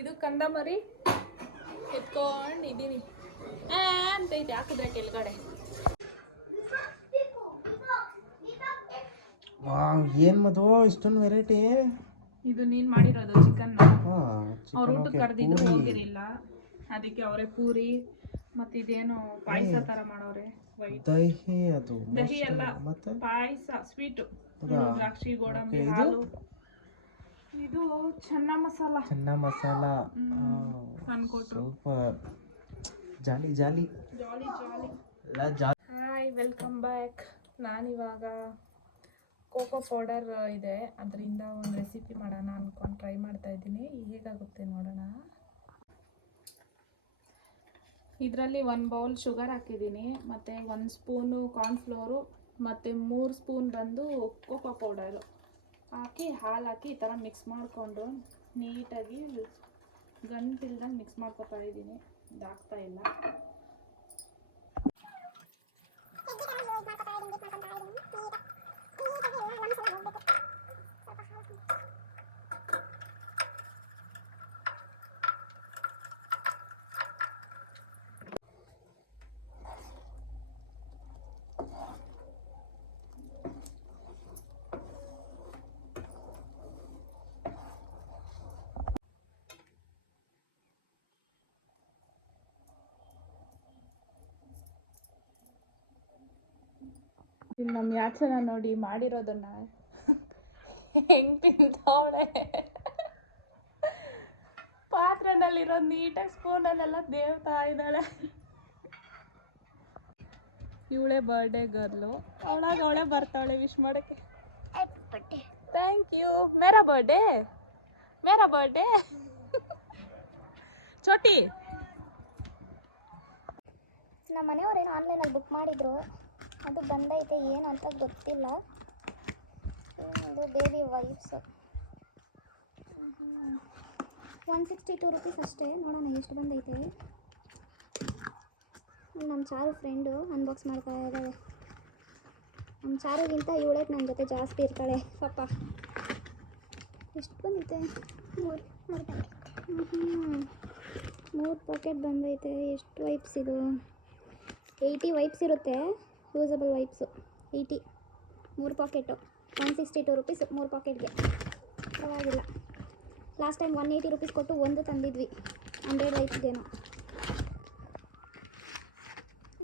ಇದು ಕಂದ ಮರಿ ಎತ್ಕೊಂಡು ಇದ್ದೀನಿ. ಆ ಅಂತೈತೆ ಹಾಕಿದ್ರೆ ಕೆಳಗಡೆ? ಏನ್ ಮದು ಇಷ್ಟೊಂದು ವೆರೈಟಿ ಇದು ನೀನ್ ಮಾಡಿರೋದು ಚಿಕನ್ ಅವ್ರ ಊಟಕ್ಕೆ ಕರೆದಿದ್ರು ಹೋಗಿರಲಿಲ್ಲ. ಅದಕ್ಕೆ ಅವರೇ ಪೂರಿ ಮತ್ತೆ ಇದೇನು ಪಾಯಸ ತರ ಮಾಡೋರೆ ವೈಟ್ ದಹಿ ಅದು ದಹಿ ಮತ್ತೆ? ಪಾಯಸ ಸ್ವೀಟ್? ದ್ರಾಕ್ಷಿ ಗೋಡಂಬಿ ಹಾಲು. ಇದು chana masala. Chana masala. Super. Jolly jolly. Jolly jolly. Hi welcome back ನಾನಿವಾಗ ಕೋಕೋ ಪೌಡರ್ ಇದೆ. ಅದರಿಂದ ಒಂದು ರೆಸಿಪಿ ಮಾಡೋಣ ಅಂದ್ಕೊಂಡು ಟ್ರೈ ಮಾಡ್ತಾ ಇದ್ದೀನಿ. ಹೇಗಾಗುತ್ತೆ ನೋಡೋಣ? ಇದರಲ್ಲಿ ಒಂದು ಬೌಲ್ ಶುಗರ್ ಹಾಕಿದ್ದೀನಿ. ಮತ್ತು ಒಂದು ಸ್ಪೂನು ಕಾರ್ನ್ಫ್ಲೋರು ಮತ್ತು ಮೂರು ಸ್ಪೂನ್ ಬಂದು ಕೋಕೋ ಪೌಡರು. ಹಾಕಿ ಹಾಲು ಹಾಕಿ ಈ ಥರ ಮಿಕ್ಸ್ ಮಾಡಿಕೊಂಡು ನೀಟಾಗಿ ಗಂಟಿಲ್ದಂಗೆ ಮಿಕ್ಸ್ ಮಾಡ್ಕೊತಾ ಇದ್ದೀನಿ. ಇದಾಗ್ತಾ ಇಲ್ಲ. ಇಲ್ಲಿ ನಮ್ಮ ಯಾಚನ ನೋಡಿ ಮಾಡಿರೋದನ್ನ ಹೆಂಗ್ ತಿಂತವಳೆ? ಪಾತ್ರನಲ್ಲಿರೋ ನೀಟಾಗಿ ಸ್ಪೂನಲ್ಲೆಲ್ಲ ದೇವ್ತಾ ಇದ್ದಾಳೆ. ಇವಳೆ ಬರ್ಡೇ ಗರ್ಲು ಅವಳಾಗ ಅವಳೆ ಬರ್ತಾವಳೆ ವಿಶ್ ಮಾಡಕ್ಕೆ. ಥ್ಯಾಂಕ್ ಯು ಮೇರಾ ಬರ್ಡೇ ಮೇರಾ ಬರ್ಡೇ ಚೋಟಿ. ನಮ್ಮ ಮನೆಯವ್ರೇನು ಆನ್ಲೈನಲ್ಲಿ ಬುಕ್ ಮಾಡಿದ್ರು. ಅದು ಬಂದೈತೆ ಏನು ಅಂತ ಗೊತ್ತಿಲ್ಲ. ಇದು baby wipes one sixty two rupees ಅಷ್ಟೇ. ನೋಡೋಣ ಎಷ್ಟು ಬಂದೈತೆ. ನಮ್ಮ ಚಾರು ಫ್ರೆಂಡು ಅನ್ಬಾಕ್ಸ್ ಮಾಡ್ತಾ ಇದ್ದಾಳೆ ನಮ್ಮ ಚಾರುಗಿಂತ ಇವಳೇ ನನ್ನ ಜೊತೆ ಜಾಸ್ತಿ ಇರ್ತಾಳೆ. ಪಾಪ. ಎಷ್ಟು ಬಂದೈತೆ? ಮೂರು ಮೂರು ಮೂರು ಪಾಕೆಟ್ ಬಂದೈತೆ. ಎಷ್ಟು ವೈಪ್ಸ್ ಇದು? ಏಯ್ಟಿ ವೈಪ್ಸ್ ಇರುತ್ತೆ. ಯೂಸಬಲ್ ವೈಪ್ಸು ಏಯ್ಟಿ ಮೂರು packet one sixty two rupees ಮೂರು ಪಾಕೆಟ್ಗೆ ಪರವಾಗಿಲ್ಲ. Last time one eighty rupees ಕೊಟ್ಟು ಒಂದು ತಂದಿದ್ವಿ. ಹಂಡ್ರೆಡ್ ವೈಪ್ಸ್ಗೇನು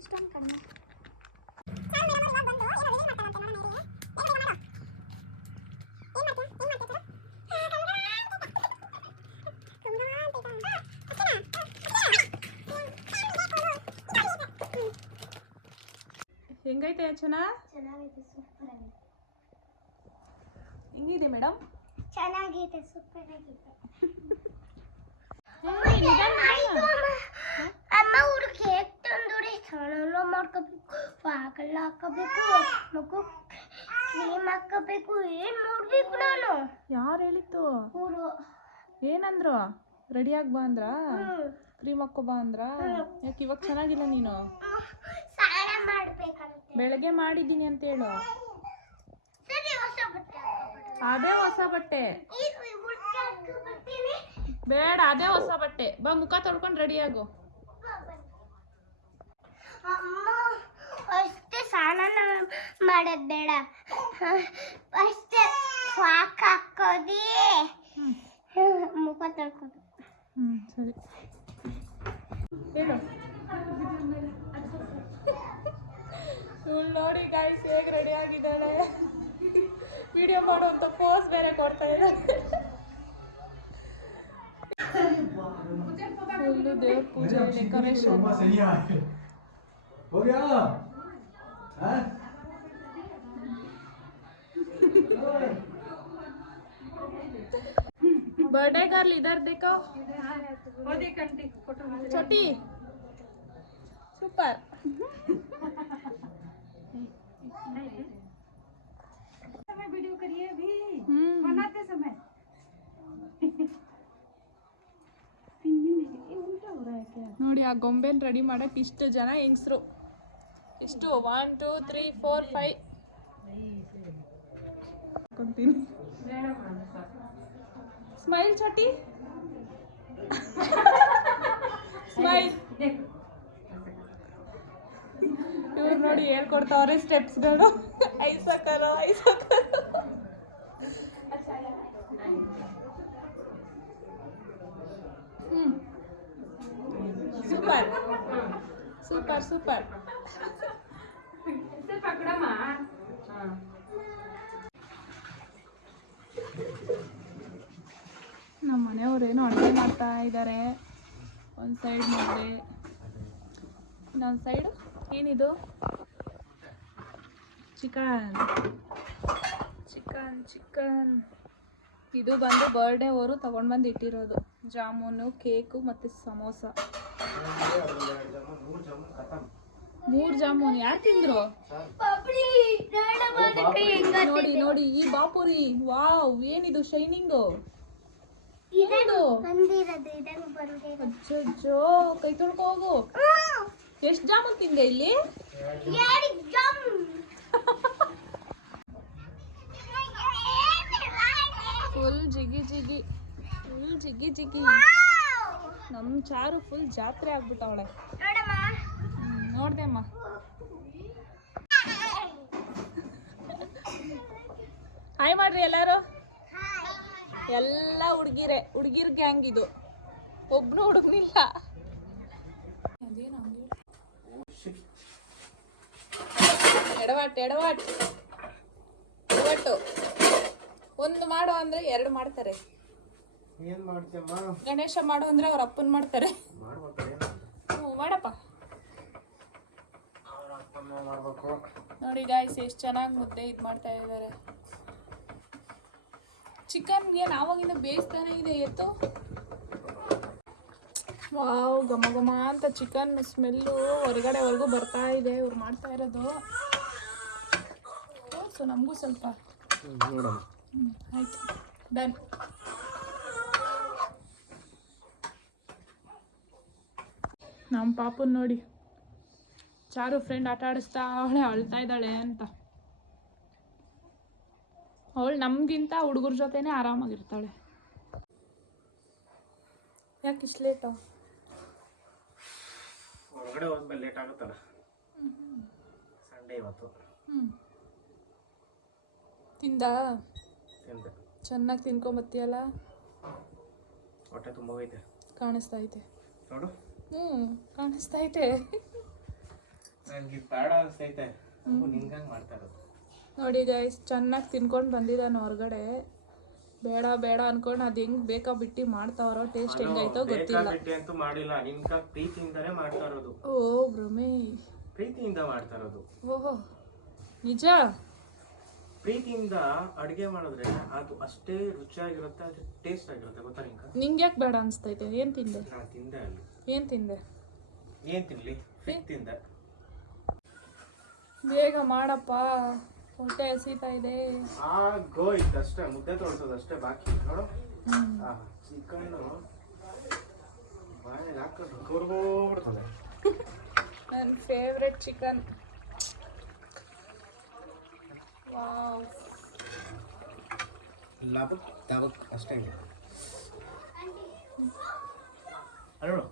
ಇಷ್ಟೊಂದು ಕಡಿಮೆ ಹೆಂಗೈತೆ ಅಚನಾ ಚೆನ್ನಾಗೈತೆ ಸೂಪರ್ ಆಗಿದೆ ಹೆಂಗಿದೆ ಮೇಡಮ್ ಚೆನ್ನಾಗೈತೆ ಸೂಪರ್ ಆಗಿದೆ ಅಮ್ಮ ಅವ್ರು ಕೇಕ್ ತಂದೂರಿ ಸ್ನಾನ ಮಾಡ್ಕೋಬೇಕು ಪಾಕಲ್ಲ ಹಾಕೋಬೇಕು ಮಗು ಕ್ರೀಮ್ ಹಾಕೋಬೇಕು ಏನ್ ಮಾಡ್ಬೇಕು ನಾನು? ಯಾರು ಹೇಳಿತ್ತು ಊರು. ಏನಂದ್ರು? ರೆಡಿಯಾಗಿ ಬಾ ಅಂದ್ರ? ಕ್ರೀಮ್ ಹಾಕೋ ಬಾ ಅಂದ್ರ? ಯಾಕೆ ಇವಾಗ ಚೆನ್ನಾಗಿಲ್ಲ ನೀನು? ಬೆಳಗ್ಗೆ ಮಾಡಿದ್ದೀನಿ ಅಂತ ಹೇಳು. ಅದೇ ಹೊಸ ಬಟ್ಟೆ. ಬೇಡ ಅದೇ ಹೊಸ ಬಟ್ಟೆ. ಬಾ ಮುಖ ತೊಳ್ಕೊಂಡು ರೆಡಿ ಆಗು. ಅಷ್ಟೇ ಸ್ನಾನ ಮಾಡೋದು ಬೇಡ. ಅಷ್ಟೇ ಸಾಕ್ ಹಾಕೋದಿ. ಮುಖ ತೊಳ್ಕೊಂಡು. ಹ್ಞೂ ಸರಿ. ಹೇಳು. ಇವ್ಳು ನೋಡಿ ಗಾಯ್ಸ್ ಹೇಗೆ ರೆಡಿ ಆಗಿದ್ದಾಳೆ ವಿಡಿಯೋ ಮಾಡುವಂಥ ಪೋಸ್ ಬೇರೆ ಕೊಡ್ತಾ ಇದ್ದಾಳೆ ಫುಲ್ಲು ದೇವ್ರ ಪೂಜೆ ಡೆಕೋರೇಷನ್ बर्थडे गर्ल इधर देखो छोटी सुपर वीडियो करिए भी हम्म बनाते समय ನೋಡಿ ಆ ಗೊಂಬೆನ ರೆಡಿ ಮಾಡಕ್ ಇಷ್ಟು ಜನ ಹೆಂಗಸ್ರು ಇಷ್ಟು one two three four five smile ಚಟಿ ಇವ್ರು ನೋಡಿ ಹೇಳ್ಕೊಡ್ತಾವ್ರೆ ಸ್ಟೆಪ್ಸ್ಗಳು ಐಸಕರು ಐಸಕರು. ಸೂಪರ್. Super super. ನಮ್ಮ ಮನೆಯವ್ರೇನು ಅಡುಗೆ ಮಾಡ್ತಾ ಇದ್ದಾರೆ ಒಂದು ಸೈಡ್ ಮಾಡಿ ಇನ್ನೊಂದು ಸೈಡು ಏನಿದು? ಚಿಕನ್. Chicken chicken. ಇದು ಬಂದು ಬರ್ಡೇ ಅವರು ತಗೊಂಡು ಬಂದು ಇಟ್ಟಿರೋದು. ಜಾಮೂನು ಕೇಕು ಮತ್ತು ಸಮೋಸ. ಮೂರು ಜಾಮೂನ್. ಯಾರು ತಿಂದ್ರು? ನೋಡಿ ನೋಡಿ ಈ ಬಾಪುರಿ. ವಾವ್ ಏನಿದು ಶೈನಿಂಗು? ಅಜ್ಜಜ್ಜೋ ಅಜ್ಜೋ ಕೈ ತೊಳ್ಕೊ ಹೋಗು. ಎಷ್ಟು ಜಾಮೂನ್ ತಿಂದೆ ಇಲ್ಲಿ? ಫುಲ್ ಜಿಗಿ ಜಿಗಿ. ಫುಲ್ ಜಿಗಿ ಜಿಗಿ. ನಮ್ಮ ಚಾರು ಫುಲ್ ಜಾತ್ರೆ ಆಗ್ಬಿಟ್ಟವಳೆ. ನೋಡ್ದೆ ಅಮ್ಮ. ಹಾಯ್ ಮಾಡ್ರಿ ಎಲ್ಲಾರು. ಎಲ್ಲ ಹುಡುಗಿರೆ ಹುಡುಗಿರ್ ಗ್ಯಾಂಗ್ ಇದು. ಒಬ್ರು ಹುಡುಗನಿಲ್ಲ. ಎಡವಾಟ್ ಎಡವಾಟ್. ಎಡವಟ್ಟು ಒಂದು ಮಾಡು ಅಂದ್ರೆ ಎರಡು ಮಾಡ್ತಾರೆ. ಏನ್ ಮಾಡ್ತೀಯಮ್ಮ? ಗಣೇಶ ಮಾಡು ಅಂದ್ರೆ ಅವ್ರ ಅಪ್ಪನ್ ಮಾಡ್ತಾರೆ. ಹ್ಞೂ ಮಾಡಪ್ಪ. ನೋಡಿ ಗಾಯ್ಸ್ ಎಷ್ಟು ಚೆನ್ನಾಗಿ ಮುದ್ದೆ ಇದು ಮಾಡ್ತಾ ಇದ್ದಾರೆ ಚಿಕನ್ಗೆ ನಾವಾಗಿಂದ ಬೇಯಿಸ್ತಾನೆ ಇದೆ ಎತ್ತು. ವಾವ್ ಘಮ ಘಮ ಅಂತ ಚಿಕನ್ ಸ್ಮೆಲ್ಲು ಹೊರಗಡೆವರೆಗೂ ಬರ್ತಾ ಇದೆ. ಇವ್ರು ಮಾಡ್ತಾ ಇರೋದು. ಸೊ ನಮಗೂ ಸ್ವಲ್ಪ ಹ್ಞೂ ಆಯ್ತು. ಡನ್ ನಮ್ಮ ಪಾಪನ ನೋಡಿ. ಚಾರು ಫ್ರೆಂಡ್ ಆಟ ಆಡಿಸ್ತಾ ಅವಳೆ ಅಳ್ತಾ ಇದ್ದಾಳೆ ಅಂತ. ಅವಳು ನಮಗಿಂತ ಹುಡುಗರ ಜೊತೆನೇ ಆರಾಮಾಗಿರ್ತಾಳೆ. ಯಾಕೆ ಇಷ್ಟು ಲೇಟು ಹೊರಗಡೆ ಹೋದ್ಮೇಲೆ ಲೇಟ್ ಆಗುತ್ತಲ್ಲ? ಸಂಡೇ ಇವತ್ತು. ಹ್ಞೂ ತಿಂದ? ತಿಂದೆ. ಚೆನ್ನಾಗಿ ತಿನ್ಕೊಂಬತ್ತೀಯಲ್ಲ? ಹೊಟ್ಟೆ ತುಂಬ ಕಾಣಿಸ್ತಾ ಐತೆ ನೋಡು. ಹ್ಞೂ ಕಾಣಿಸ್ತಾ ಐತೆ. ನನಗೆ ಬೇಡ ಅನ್ಸ್ತೈತೆ ನಿಂಗಂಗೆ ಮಾಡ್ತಾ ಇರೋದು. ನೋಡಿ ಗೈಸ್ ಚೆನ್ನಾಗಿ ತಿನ್ಕೊಂಡು ಬಂದಿದ್ದಾನೆ ಹೊರಗಡೆ. ಬೇಡ ಬೇಡ ಅನ್ಕೊಂಡು ಅದು ಹೆಂಗ್ ಬೇಕಾ ಬಿಟ್ಟು ಮಾಡ್ತಾವ್ರೋ ಟೇಸ್ಟ್ ಹೆಂಗೈತೋ ಗೊತ್ತಿಲ್ಲ. ಅಂತೂ ಮಾಡಿಲ್ಲ. ಪ್ರೀತಿಯಿಂದನೇ ಮಾಡ್ತಾ ಇರೋದು. ಓ ಭ್ರಮೆ. ಪ್ರೀತಿಯಿಂದ ಮಾಡ್ತಾ ಇರೋದು. ಓಹೋ ನಿಜ? ಪ್ರೀತಿಯಿಂದ ಅಡುಗೆ ಮಾಡಿದ್ರೆ ಅದು ಅಷ್ಟೇ ರುಚಿಯಾಗಿರುತ್ತೆ ಅದು ಟೇಸ್ಟ್ ಆಗಿರುತ್ತೆ ಗೊತ್ತಾ ನಿಂಗೆ? ನಿಂಗೆ ಯಾಕೆ ಬೇಡ ಅನಿಸ್ತೈತೆ? ಏನು ತಿಂದೆ? ನಾನು ತಿಂದೆ ಅಲ್ಲಿ. ಏನು ತಿಂದೆ? ಏನು ತಿನ್ಲಿ? ಫಿಕ್ ತಿಂದೆ. ಬೇಗ ಮಾಡಪ್ಪ. ಹೊಟ್ಟೆ ಹಸಿತಾ ಇದೆ. ಆ ಗೋಯ್ತು ಅಷ್ಟೇ ಮುದ್ದೆ ತೊಳ್ಸೋದು ಅಷ್ಟೇ ಬಾಕಿ ನೋಡು. ಚಿಕನ್ನು ಬಾಯಲ್ಲಿ ಹಾಕೋದು ನನ್ನ ಫೇವ್ರೆಟ್ ಚಿಕನ್ ವಾವ್ ಲಬಕ್ ತಬಕ್ ಅಷ್ಟೇ ಇದೆ ಅಲ್ಲ ನೋಡು